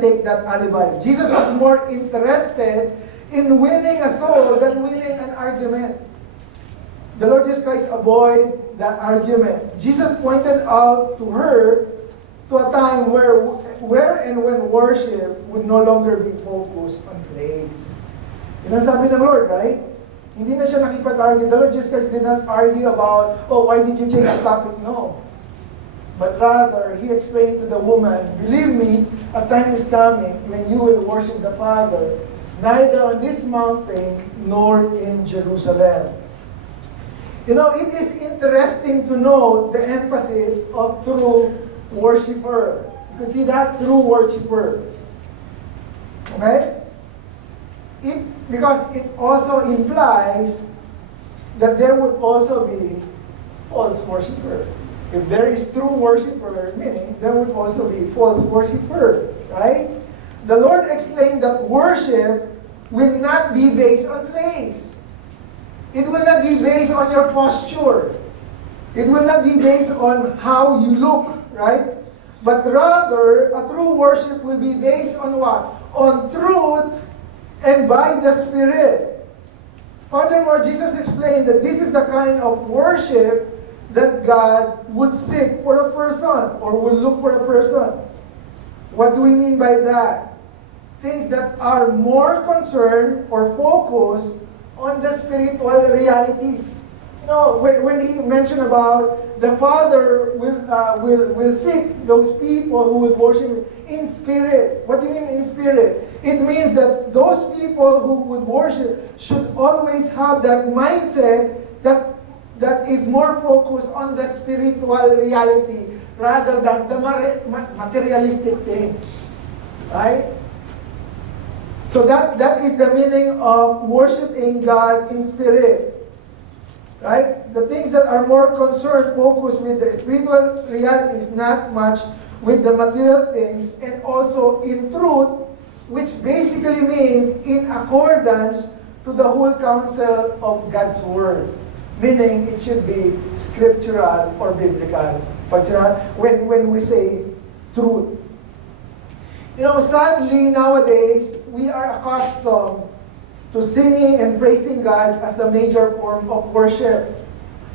take that alibi. Jesus was more interested in winning a soul than winning an argument. The Lord Jesus Christ avoided that argument. Jesus pointed out to her to a time where and when worship would no longer be focused on place. Yun ang sabi ng Lord, right? Hindi na siya nakipag-argue. The Lord Jesus Christ did not argue about, oh, why did you change the topic? No. But rather, He explained to the woman, believe me, a time is coming when you will worship the Father, neither on this mountain nor in Jerusalem. You know, it is interesting to note the emphasis of true worshiper. You can see that, true worshiper. Okay? Because it also implies that there would also be false worshiper. If there is true worshiper, meaning there would also be false worshiper, right? The Lord explained that worship will not be based on place. It will not be based on your posture. It will not be based on how you look, right? But rather, a true worship will be based on what? On truth and by the Spirit. Furthermore, Jesus explained that this is the kind of worship that God would seek for a person or would look for a person. What do we mean by that? Things that are more concerned or focused on the spiritual realities. You know, when He mentioned about the Father will seek those people who will worship in spirit. What do you mean in spirit? It means that those people who would worship should always have that mindset that is more focused on the spiritual reality rather than the materialistic thing. Right? So that is the meaning of worshiping God in spirit. Right? The things that are more concerned, focused with the spiritual realities, not much with the material things, and also in truth, which basically means in accordance to the whole counsel of God's Word. Meaning, it should be scriptural or biblical. When we say truth. You know, sadly, nowadays, we are accustomed to singing and praising God as the major form of worship.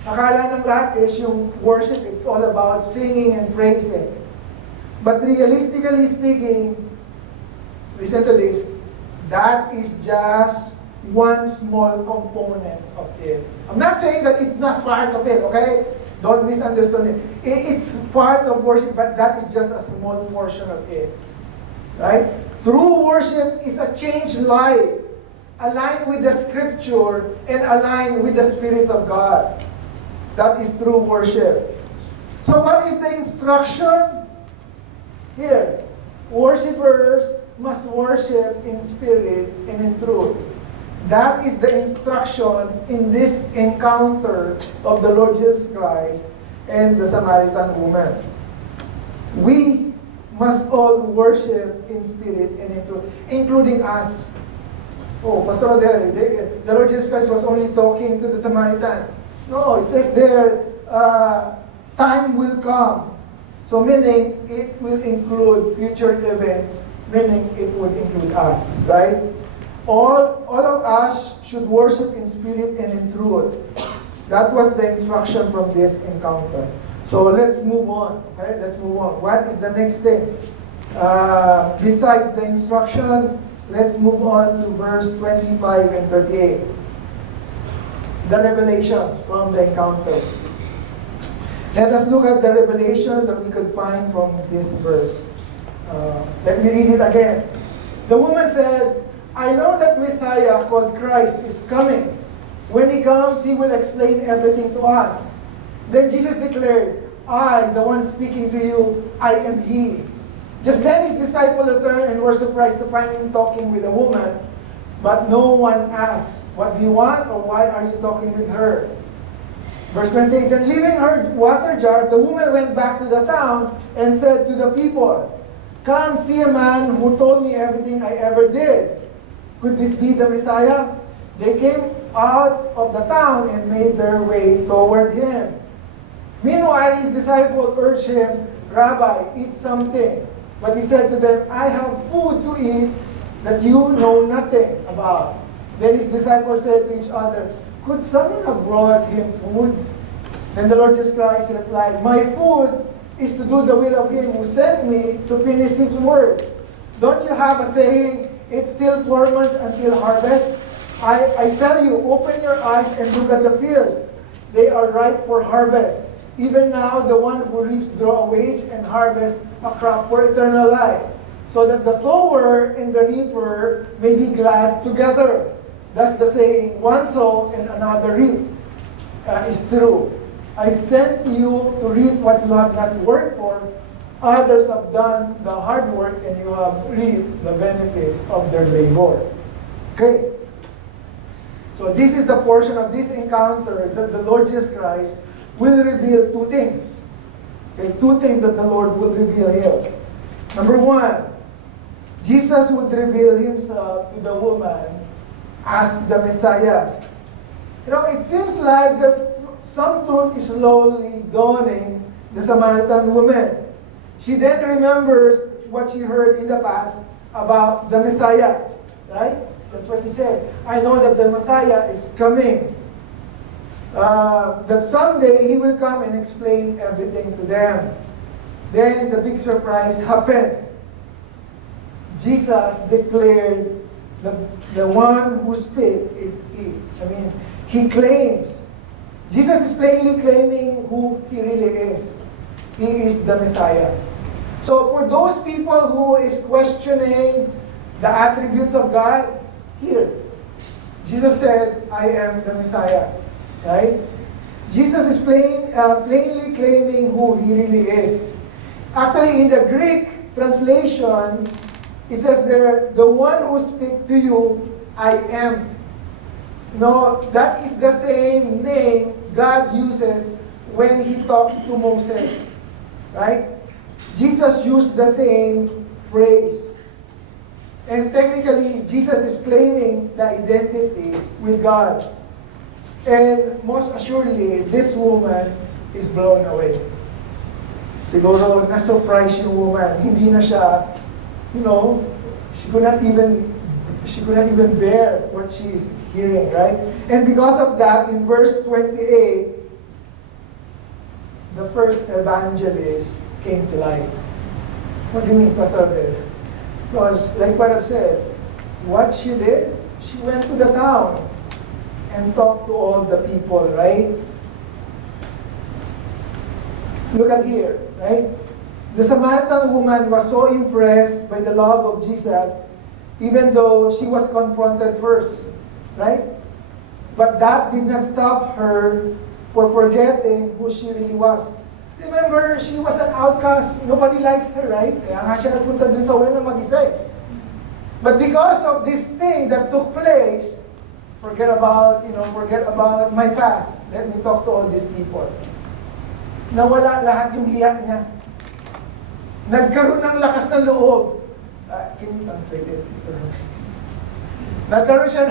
Akala ng lahat is yung worship, it's all about singing and praising. But realistically speaking, listen to this, that is just one small component of it. I'm not saying that it's not part of it, okay? Don't misunderstand it. It's part of worship, but that is just a small portion of it. Right? True worship is a changed life, aligned with the Scripture and aligned with the Spirit of God. That is true worship. So what is the instruction? Here, worshipers must worship in spirit and in truth. That is the instruction in this encounter of the Lord Jesus Christ and the Samaritan woman. We must all worship in spirit and in truth, including us. Oh, Pastor Odell, the Lord Jesus Christ was only talking to the Samaritan. No, it says there, time will come. So meaning, it will include future events, meaning it would include us, right? All of us should worship in spirit and in truth. That was the instruction from this encounter. So let's move on. Okay, let's move on. What is the next thing? Besides the instruction, let's move on to verse 25 and 38. The revelation from the encounter. Let us look at the revelation that we could find from this verse. Let me read it again. The woman said, I know that Messiah called Christ is coming. When He comes, He will explain everything to us. Then Jesus declared, I, the one speaking to you, I am He. Just then His disciples returned and were surprised to find Him talking with a woman. But no one asked, what do you want, or why are you talking with her? Verse 28, then leaving her water jar, the woman went back to the town and said to the people, come see a man who told me everything I ever did. Could this be the Messiah? They came out of the town and made their way toward Him. Meanwhile, His disciples urged Him, Rabbi, eat something. But He said to them, I have food to eat that you know nothing about. Then His disciples said to each other, could someone have brought Him food? Then the Lord Jesus Christ replied, my food is to do the will of Him who sent me to finish His work. Don't you have a saying, it's still 4 months until harvest? I tell you, open your eyes and look at the fields. They are ripe for harvest. Even now, the one who reaps draw a wage and harvest a crop for eternal life, so that the sower and the reaper may be glad together. Thus the saying, one sow and another reap, is true. I sent you to reap what you have not worked for. Others have done the hard work, and you have reaped the benefits of their labor. Okay. So this is the portion of this encounter that the Lord Jesus Christ will reveal two things. Okay, two things that the Lord will reveal here. Number one, Jesus would reveal himself to the woman as the Messiah. You know, it seems like that some truth is slowly dawning the Samaritan woman. She then remembers what she heard in the past about the Messiah, right? That's what she said. I know that the Messiah is coming. That someday he will come and explain everything to them. Then the big surprise happened. Jesus declared the one who speaks is he. I mean, he claims. Jesus is plainly claiming who he really is. He is the Messiah. So for those people who is questioning the attributes of God, here, Jesus said, I am the Messiah. Right? Jesus is plainly claiming who he really is. Actually, in the Greek translation, it says there, the one who speaks to you, I am. No, that is the same name God uses when he talks to Moses. Right? Jesus used the same phrase. And technically, Jesus is claiming the identity with God. And most assuredly, this woman is blown away. Siguro, na-surprise yung woman. Hindi na siya, she could not even bear what she is hearing, right? And because of that, in verse 28, the first evangelist came to life. What do you mean, Pastor? Because, like what I've said, what she did, she went to the town and talked to all the people, right? Look at here, right? The Samaritan woman was so impressed by the love of Jesus, even though she was confronted first, right? But that did not stop her for forgetting who she really was. Remember, she was an outcast. Nobody likes her, right? Kaya nga siya nagpunta dun sa well na mag-isa. But because of this thing that took place, forget about my past. Let me talk to all these people. Nawala lahat yung hiya niya. Nagkaroon ng lakas ng loob. Can you translate it, sister? Nagkaroon siya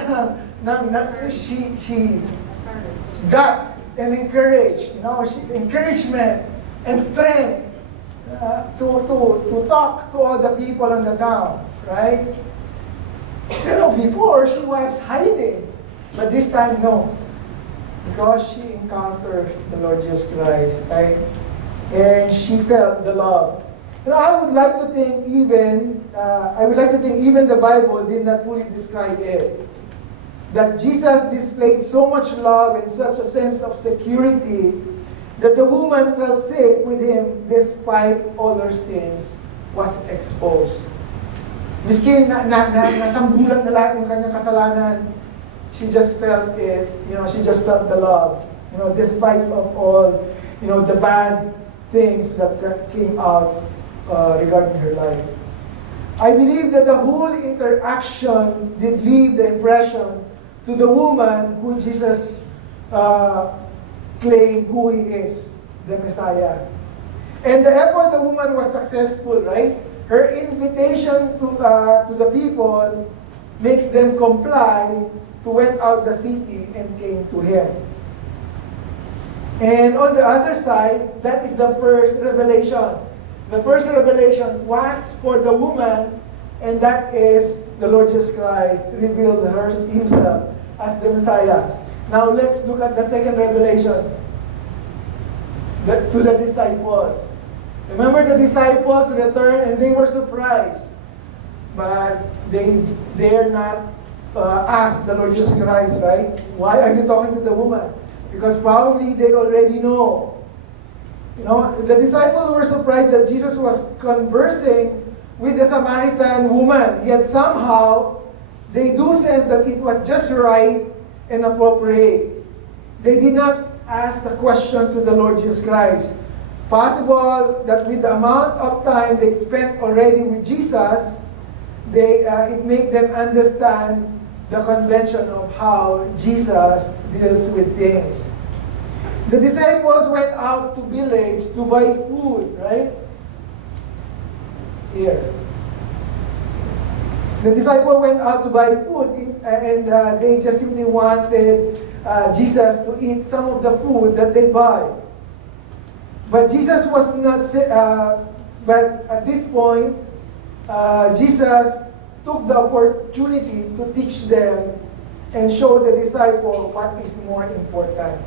she got and encouraged, encouragement and strength to talk to all the people in the town, right? Before she was hiding, but this time no, because she encountered the Lord Jesus Christ, right? And she felt the love. I would like to think even the Bible did not fully describe it. That Jesus displayed so much love and such a sense of security that the woman felt safe with him despite all her sins was exposed. Miskin nasambulat na lahat ng kanyang kasalanan, she just felt it, she just felt the love, despite of all, the bad things that came out regarding her life. I believe that the whole interaction did leave the impression to the woman who Jesus claimed who he is, the Messiah. And the effort of the woman was successful, right? Her invitation to the people makes them comply to went out the city and came to him. And on the other side, that is the first revelation. The first revelation was for the woman, and that is the Lord Jesus Christ revealed himself as the Messiah. Now let's look at the second revelation to the disciples. Remember, the disciples returned and they were surprised, but they dare not asked the Lord Jesus Christ, right? Why are you talking to the woman? Because probably they already know. You know, the disciples were surprised that Jesus was conversing with the Samaritan woman. Yet somehow, they do sense that it was just right and appropriate. They did not ask a question to the Lord Jesus Christ. Possible that with the amount of time they spent already with Jesus, it made them understand the convention of how Jesus deals with things. The disciples went out to village to buy food, right? Here. The disciples went out to buy food and they just simply wanted Jesus to eat some of the food that they buy. But Jesus was not, but at this point, Jesus took the opportunity to teach them and show the disciple what is more important.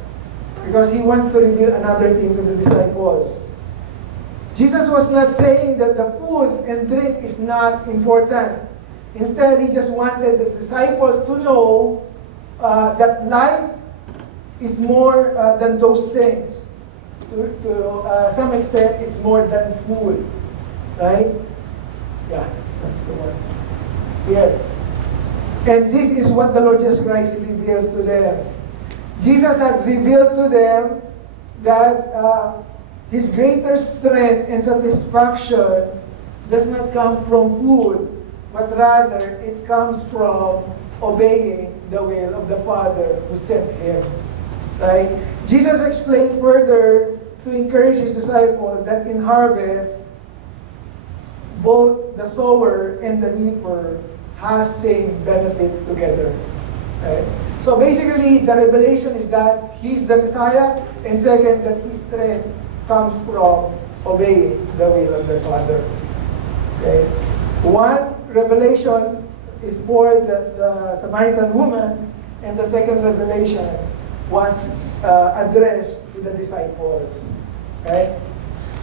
Because he wants to reveal another thing to the disciples. Jesus was not saying that the food and drink is not important. Instead, he just wanted the disciples to know that life is more than those things. To some extent, it's more than food. Right? Yeah, that's the one. Yes. And this is what the Lord Jesus Christ reveals to them. Jesus had revealed to them that His greater strength and satisfaction does not come from food, but rather it comes from obeying the will of the Father who sent Him. Right? Jesus explained further to encourage His disciples that in harvest, both the sower and the reaper has same benefit together. Right? So basically, the revelation is that He's the Messiah, and second, that His strength comes from obeying the will of the Father. Okay? One revelation is for the Samaritan woman, and the second revelation was addressed to the disciples. Okay?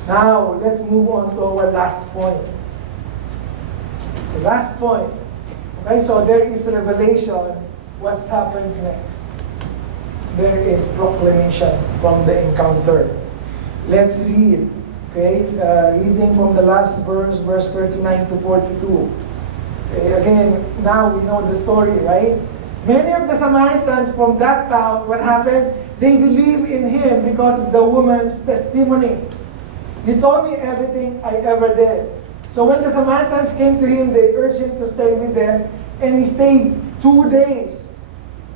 Now, let's move on to our last point. The last point. Okay, so there is revelation. What happens next? There is proclamation from the encounter. Let's read. Okay, reading from the last verse, verse 39 to 42. Okay, again, now we know the story, right? Many of the Samaritans from that town, what happened? They believed in Him because of the woman's testimony. He told me everything I ever did. So when the Samaritans came to Him, they urged Him to stay with them, and He stayed 2 days.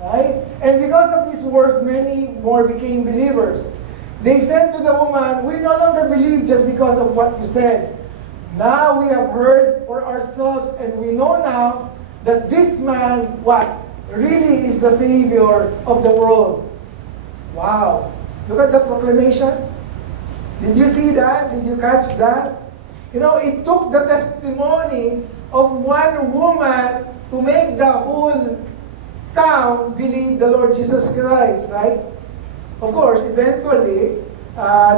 Right? And because of these words, many more became believers. They said to the woman, "We no longer believe just because of what you said. Now we have heard for ourselves, and we know now that this man, what? Really is the Savior of the world." Wow. Look at the proclamation. Did you see that? Did you catch that? You know, it took the testimony of one woman to make the whole town believe the Lord Jesus Christ, right? Of course, eventually,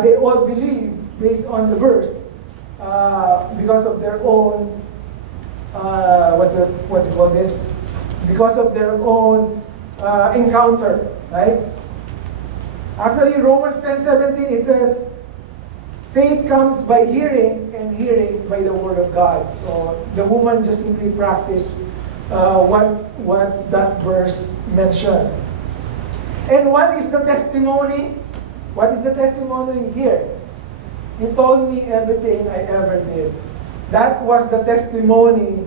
they all believe based on the verse because of their own, what do you call this? Because of their own encounter, right? Actually, Romans 10:17, it says, faith comes by hearing, and hearing by the word of God. So the woman just simply practiced what that verse mentioned. And what is the testimony? What is the testimony here? He told me everything I ever did. That was the testimony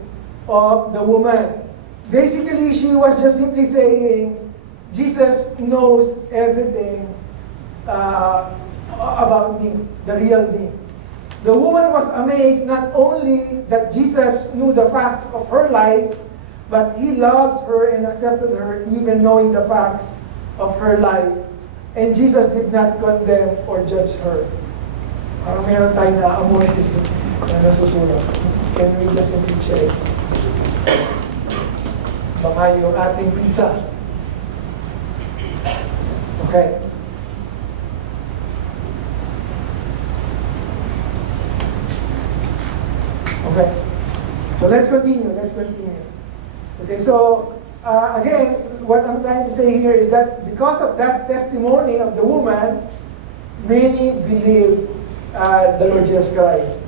of the woman. Basically, she was just simply saying, Jesus knows everything about me, the real me. The woman was amazed not only that Jesus knew the facts of her life, but He loves her and accepted her even knowing the facts of her life. And Jesus did not condemn or judge her. Parang meron tayong naamoy na nasusulat. Can we just simply check? Baka yung ating pizza. Okay. Okay. So let's continue. Okay, so again, what I'm trying to say here is that because of that testimony of the woman, many believe the Lord Jesus Christ.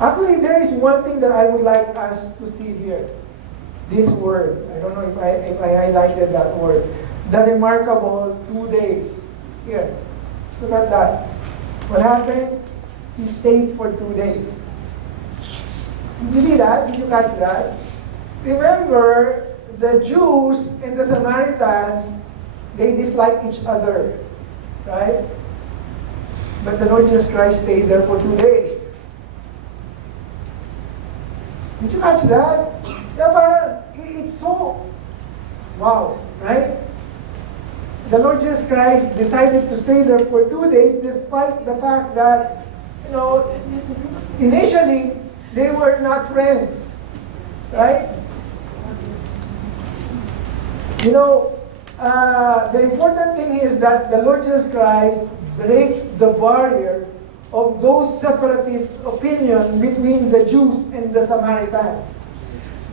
Actually, there is one thing that I would like us to see here. This word. I don't know if I highlighted that word. The remarkable 2 days. Here. Look at that. What happened? He stayed for 2 days. Did you see that? Did you catch that? Remember, the Jews and the Samaritans, they dislike each other. Right? But the Lord Jesus Christ stayed there for 2 days. Did you catch that? Yeah, parang, it's so, wow, right? The Lord Jesus Christ decided to stay there for 2 days despite the fact that, initially, they were not friends. Right? The important thing is that the Lord Jesus Christ breaks the barrier of those separatist opinion between the Jews and the Samaritans.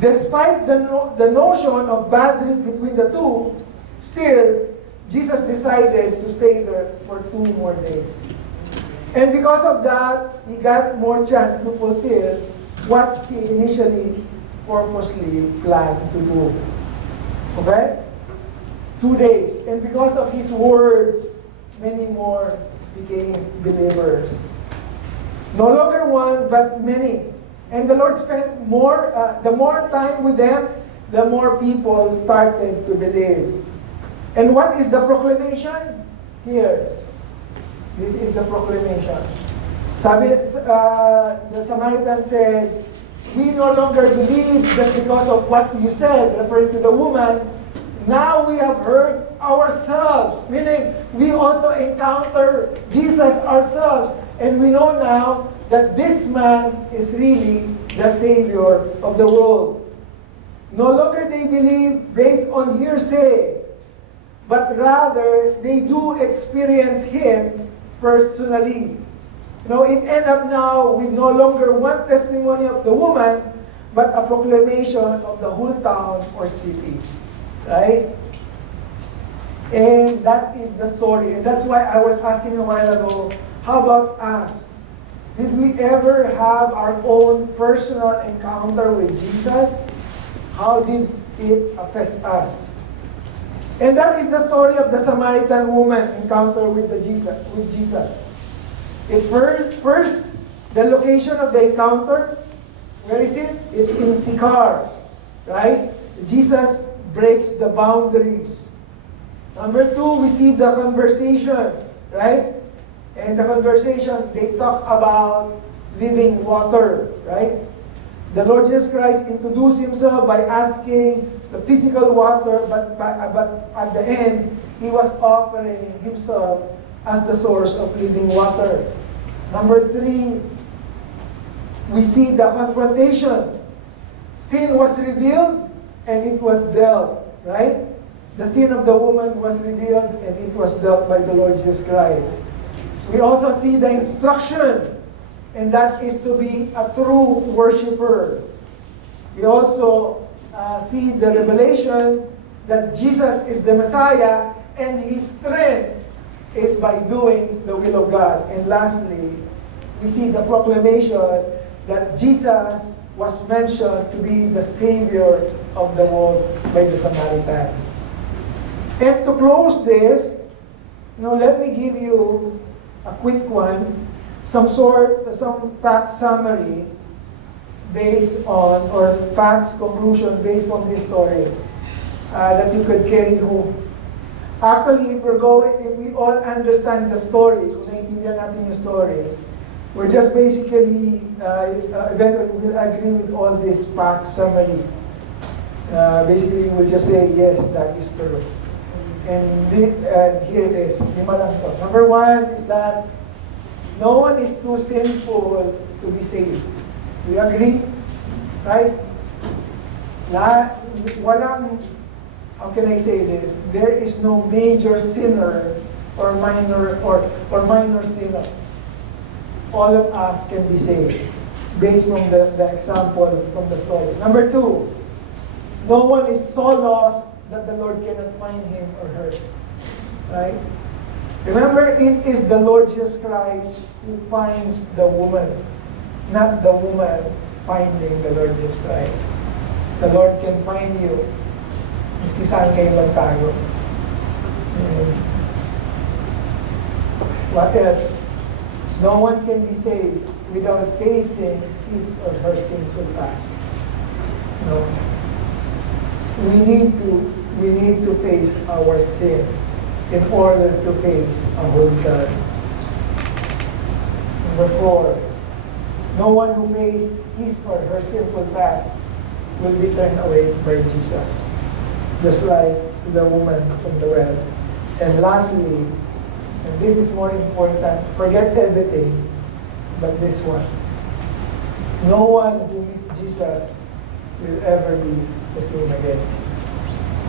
Despite the notion of boundary between the two, still, Jesus decided to stay there for 2 more days. And because of that, he got more chance to fulfill what he initially purposely planned to do. Okay? 2 days. And because of his words, many more became believers. No longer one, but many. And the Lord spent the more time with them, the more people started to believe. And what is the proclamation? Here. This is the proclamation. The Samaritan said, we no longer believe just because of what you said, referring to the woman. Now we have heard ourselves, meaning we also encounter Jesus ourselves. And we know now that this man is really the Savior of the world. No longer they believe based on hearsay, but rather they do experience Him personally. It ends up now with no longer one testimony of the woman, but a proclamation of the whole town or city. Right? And that is the story. And that's why I was asking a while ago, how about us? Did we ever have our own personal encounter with Jesus? How did it affect us? And that is the story of the Samaritan woman encounter with Jesus. First, the location of the encounter, where is it? It's in Sychar, right? Jesus breaks the boundaries. Number 2, we see the conversation, right? And the conversation, they talk about living water, right? The Lord Jesus Christ introduced Himself by asking the physical water, but at the end, He was offering Himself as the source of living water. Number 3, we see the confrontation. Sin was revealed and it was dealt, right? The sin of the woman was revealed and it was dealt by the Lord Jesus Christ. We also see the instruction, and that is to be a true worshiper. We also see the revelation that Jesus is the Messiah and His strength is by doing the will of God. And lastly, we see the proclamation that Jesus was mentioned to be the Savior of the world by the Samaritans. And to close this, let me give you a quick one, some fact summary based on, or facts conclusion based on this story that you could carry home. Actually, if we all understand the story, kung naiintindihan natin yung story, we're just basically, eventually we'll agree with all this fact summary. Basically, we'll just say, yes, that is true. And here it is. Lima lang to. Number 1 is that no one is too sinful to be saved. Do you agree? Right? Walang, how can I say this? There is no major sinner or minor sinner. All of us can be saved based from the example from the story. Number 2, no one is so lost that the Lord cannot find him or her. Right? Remember, it is the Lord Jesus Christ who finds the woman, not the woman finding the Lord Jesus Christ. The Lord can find you, miski saan kayo magtago. What else? No one can be saved without facing his or her sinful past. No. We need to face our sin in order to face a holy God. Number 4, no one who faces his or her sinful path will be turned away by Jesus, just like the woman from the well. And lastly, and this is more important, forget everything, but this one. No one who meets Jesus will ever be the same again.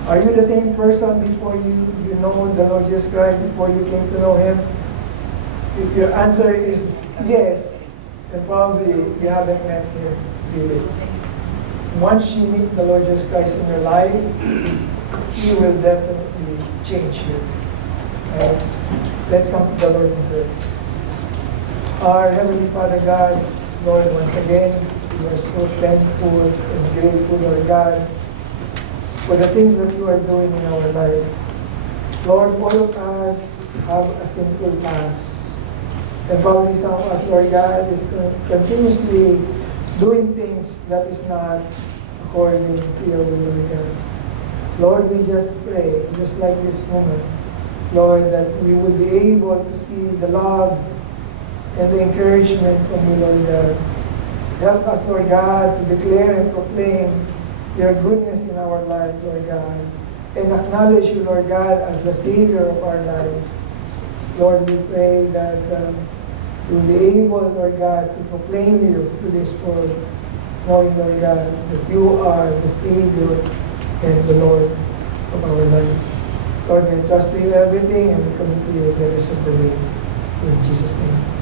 Are you the same person before you know the Lord Jesus Christ, before you came to know Him? If your answer is yes, then probably you haven't met Him really. Once you meet the Lord Jesus Christ in your life, He will definitely change you. Let's come to the Lord in prayer. Our Heavenly Father God, Lord, once again, we are so thankful and grateful, Lord God, for the things that you are doing in our life. Lord, all of us have a sinful past. And probably some of us, Lord God, is continuously doing things that is not according to your will, Lord God. Lord, we just pray, just like this woman, Lord, that we will be able to see the love and the encouragement from you, Lord God. Help us, Lord God, to declare and proclaim your goodness in our life, Lord God, and acknowledge you, Lord God, as the Savior of our life. Lord, we pray that we will be able, Lord God, to proclaim you to this world, knowing, Lord God, that you are the Savior and the Lord of our lives. Lord, we entrust to you everything and we commit to you the rest of the day. In Jesus' name.